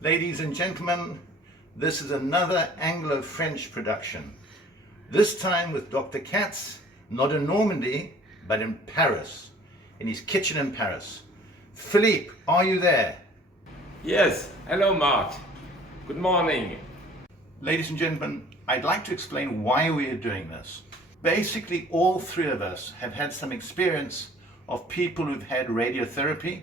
Ladies and gentlemen, this is another Anglo-French production. This time with Dr. Katz, not in Normandy, but in Paris, in his kitchen in Paris. Philippe, are you there? Yes, hello Mark. Good morning. Ladies and gentlemen, I'd like to explain why we are doing this. Basically, all three of us have had some experience of people who've had radiotherapy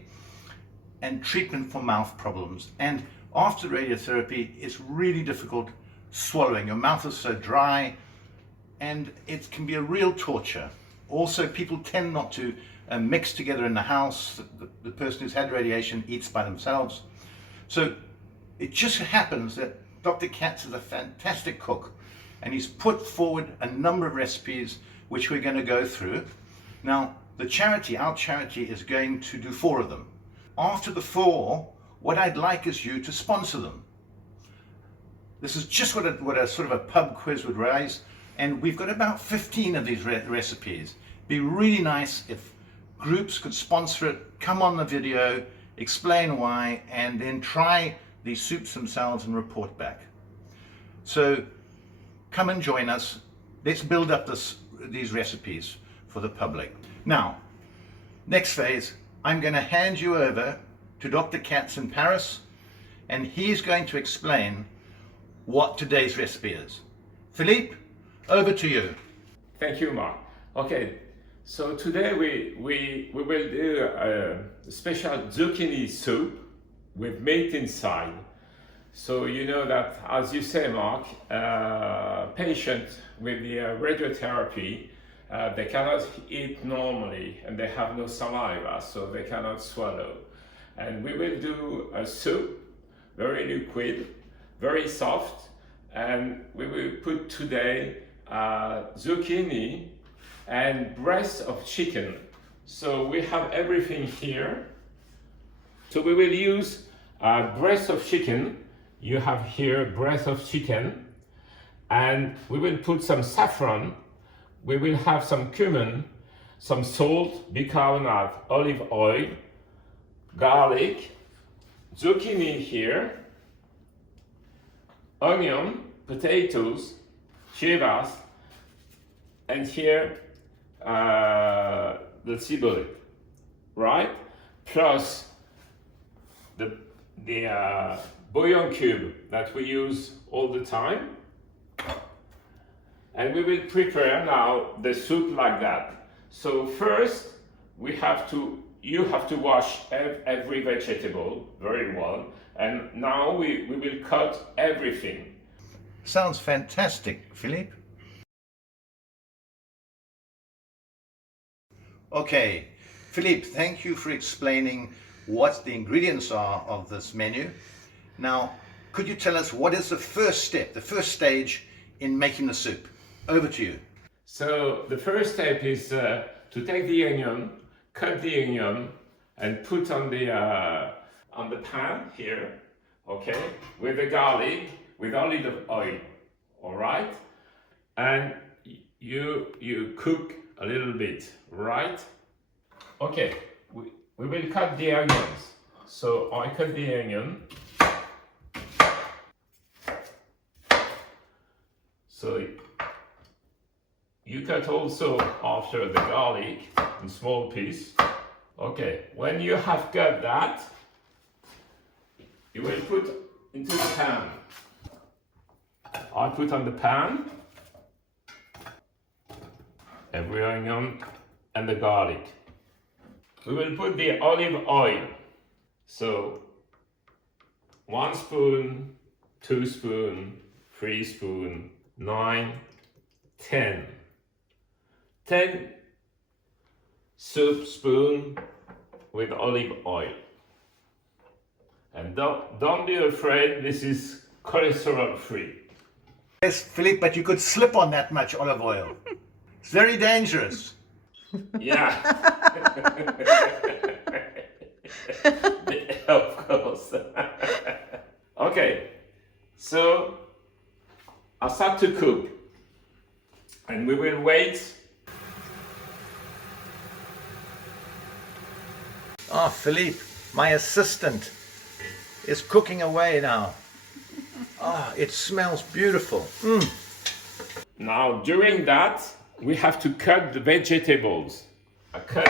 and treatment for mouth problems. And after radiotherapy, it's really difficult swallowing. Your mouth is so dry and it can be a real torture. Also, people tend not to mix together in the house. The person who's had radiation eats by themselves. So it just happens that Dr. Katz is a fantastic cook and he's put forward a number of recipes which we're going to go through. Now, our charity is going to do 4 of them. After the 4, what I'd like is you to sponsor them. This is just what a sort of a pub quiz would raise, and we've got about 15 of these recipes. It'd be really nice if groups could sponsor it, come on the video, explain why, and then try these soups themselves and report back. So come and join us. Let's build up these recipes for the public. Now, next phase, I'm going to hand you over to Dr. Katz in Paris, and he's going to explain what today's recipe is. Philippe, over to you. Thank you, Mark. Okay, so today we will do a special zucchini soup with meat inside. So you know that, as you say, Mark, patients with the radiotherapy, they cannot eat normally and they have no saliva, so they cannot swallow. And we will do a soup, very liquid, very soft, and we will put today zucchini and breast of chicken. So we have everything here. So we will use breast of chicken. You have here breast of chicken, and we will put some saffron. We will have some cumin, some salt, bicarbonate, olive oil, garlic, zucchini here, onion, potatoes, chivas, and here the cibole, right? Plus the bouillon cube that we use all the time. And we will prepare now the soup like that. So first, you have to wash every vegetable very well. And now we will cut everything. Sounds fantastic, Philippe. Okay, Philippe, thank you for explaining what the ingredients are of this menu. Now, could you tell us what is the first step, the first stage in making the soup? Over to you. So the first step is to take the onion, cut the onion, and put on the pan here, okay, with the garlic, with olive oil, all right? And you cook a little bit, right? Okay, we will cut the onions. So I cut the onion. So you cut also after the garlic in small piece. Okay, when you have cut that, you will put into the pan. I put on the pan every onion and the garlic. We will put the olive oil. So 1 spoon, 2 spoon, 3 spoon, 9, 10. 10 soup spoon with olive oil. And don't be afraid, this is cholesterol free. Yes, Philippe, but you could slip on that much olive oil. It's very dangerous. Yeah. Of course. Okay, so I'll start to cook and we will wait. Ah, Philippe, my assistant. is cooking away now. Ah, it smells beautiful. Now, during that, we have to cut the vegetables. Cut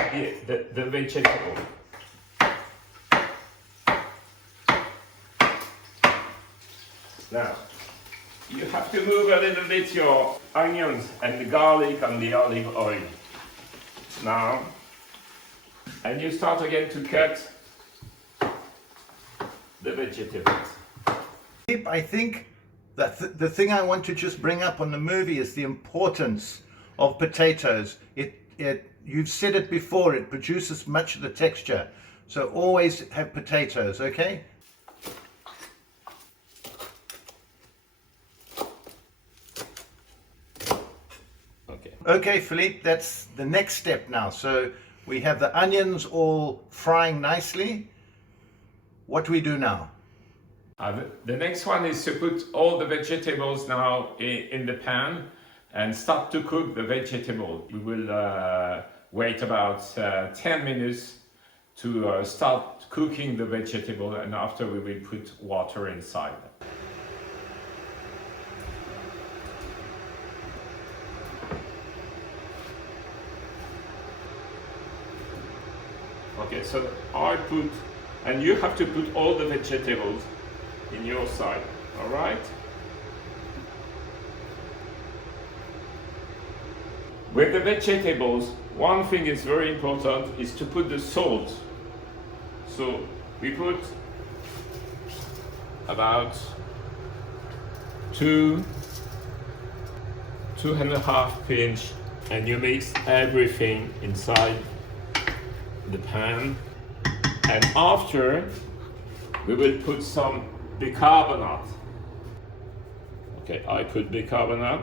the vegetable. Now, you have to move a little bit your onions and the garlic and the olive oil. Now, and you start again to cut the vegetables. I think that the thing I want to just bring up on the movie is the importance of potatoes. You've said it before, it produces much of the texture. So always have potatoes, okay? Okay, Philippe, that's the next step now. So we have the onions all frying nicely. What do we do now? The next one is to put all the vegetables now in the pan and start to cook the vegetable. We will wait about 10 minutes to start cooking the vegetable, and after we will put water inside. Okay, so I put, and you have to put all the vegetables in your side, all right? With the vegetables, one thing is very important is to put the salt. So we put about 2.5 pinch, and you mix everything inside the pan, and after we will put some bicarbonate. Okay, I put bicarbonate,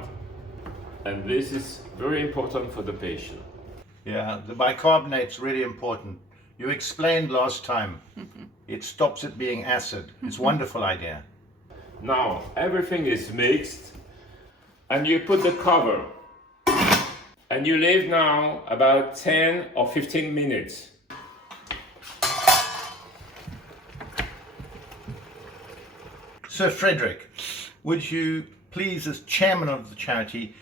and this is very important for the patient. Yeah, the bicarbonate's really important. You explained last time. It stops it being acid. It's a wonderful idea. Now everything is mixed, and you put the cover, and you leave now about 10 or 15 minutes. So Frederick, would you please, as chairman of the charity,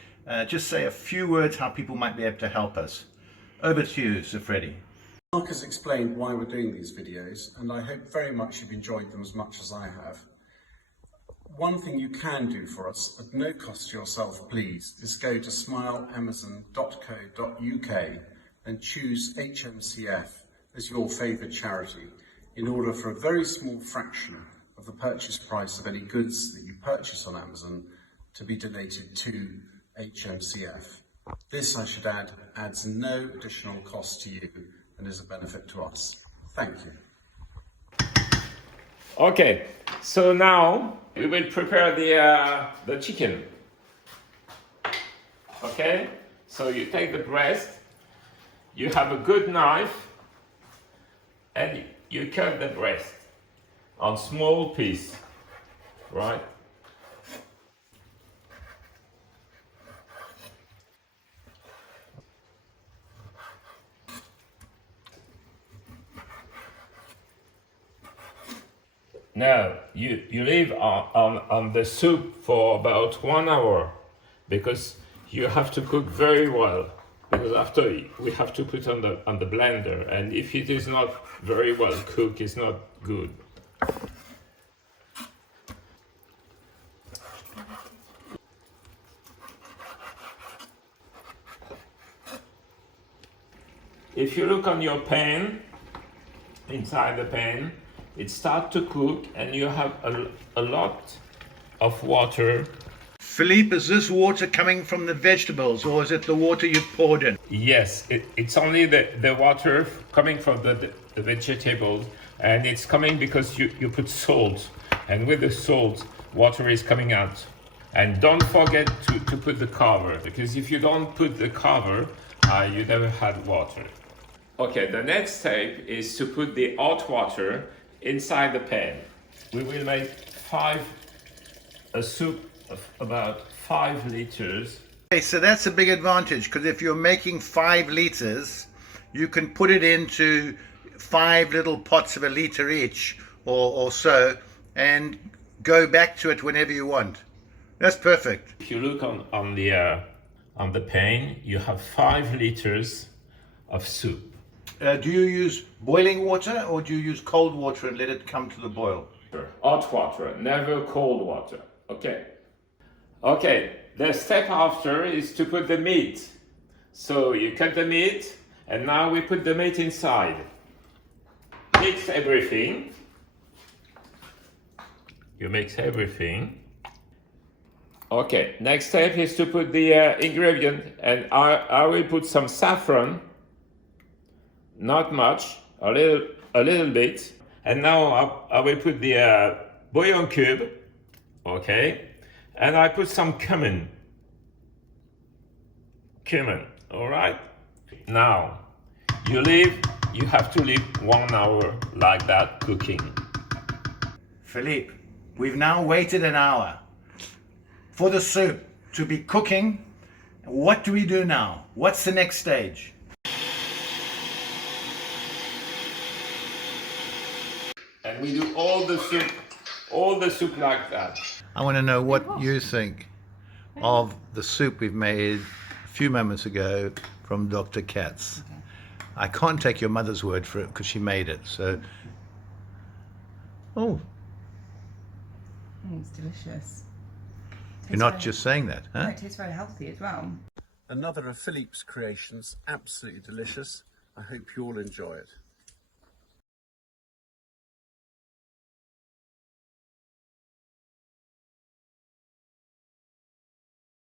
just say a few words how people might be able to help us? Over to you, Sir Freddie. Mark has explained why we're doing these videos, and I hope very much you've enjoyed them as much as I have. One thing you can do for us, at no cost to yourself please, is go to smileamazon.co.uk and choose HNCF as your favourite charity in order for a very small fraction of the purchase price of any goods that you purchase on Amazon to be donated to HNCF. This, I should add, adds no additional cost to you and is a benefit to us. Thank you. Okay, so now we will prepare the chicken. Okay, so you take the breast, you have a good knife, and you cut the breast on small piece, right? Now you leave on the soup for about 1 hour, because you have to cook very well, because after we have to put on the blender, and if it is not very well cooked, it's not good. If you look on your pan, inside the pan, it starts to cook and you have a lot of water. Philippe, is this water coming from the vegetables or is it the water you've poured in? Yes, it's only the water coming from the vegetables, and it's coming because you put salt, and with the salt, water is coming out. And don't forget to put the cover, because if you don't put the cover, you never had water. Okay, the next step is to put the hot water inside the pan. We will make a soup of about 5 liters. Okay, so that's a big advantage, because if you're making 5 liters, you can put it into 5 little pots of 1 liter each, or so, and go back to it whenever you want. That's perfect. If you look on the pan, you have 5 liters of soup. Do you use boiling water or do you use cold water and let it come to the boil? Hot water, never cold water. Okay. Okay, the step after is to put the meat. So you cut the meat, and now we put the meat inside. Mix everything. You mix everything. Okay, next step is to put the ingredient, and I will put some saffron. Not much, a little bit. And now I will put the bouillon cube, okay? And I put some cumin, all right? Now, you have to leave 1 hour like that cooking. Philippe, we've now waited an hour for the soup to be cooking. What do we do now? What's the next stage? And we do all the soup like that. I want to know what you think of the soup we've made a few moments ago from Dr. Katz. Okay. I can't take your mother's word for it because she made it. So, oh, It's delicious. you're not just saying that, No, huh? it tastes very healthy as well. Another of Philippe's creations, absolutely delicious. I hope you all enjoy it.